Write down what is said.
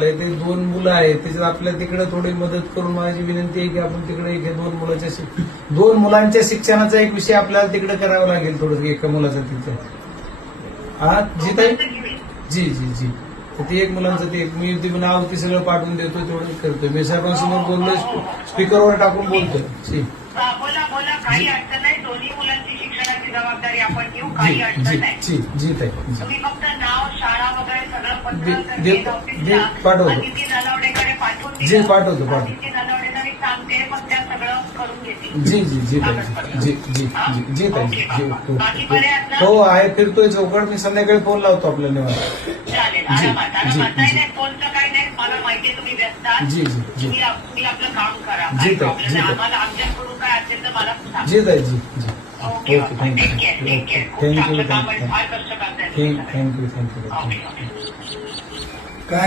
ते दोन मुलं आहेत. त्याच्यात आपल्या तिकडे थोडी मदत करून माझी विनंती आहे की आपण तिकडे एक दोन मुलाच्या शिक- दोन मुलांच्या शिक्षणाचा एक विषय आपल्याला तिकडे करावा लागेल थोडं एका मुलाचा तिथं. हा जी ताई जी जी. जी ते एक मुलांचं ते एक मी ते नाव ते सगळं पाठवून देतो तेवढं करतोय. मी साहेबांसमोर बोललोय स्पीकरवर टाकून बोलतोय. जी. बोला बोला. काही अडचण नाही. दोन्ही मुलांची शिक्षणाची जबाबदारी आपण घेऊ. जी काही जी अडचण नाही. जी जी. ताई तुम्ही फक्त नाव पाठवतो. जी. पाठवतो, पाठवतो. जी जी जी ताई जी जी जी जी ताई जी? हो. आहे फिरतोय चौकड मी संध्याकाळी फोन लावतो आपल्या निवांत. जी, जी, जी. जी, जी ताई जी जी. Okay thank you thank you thank you thank you thank you thank you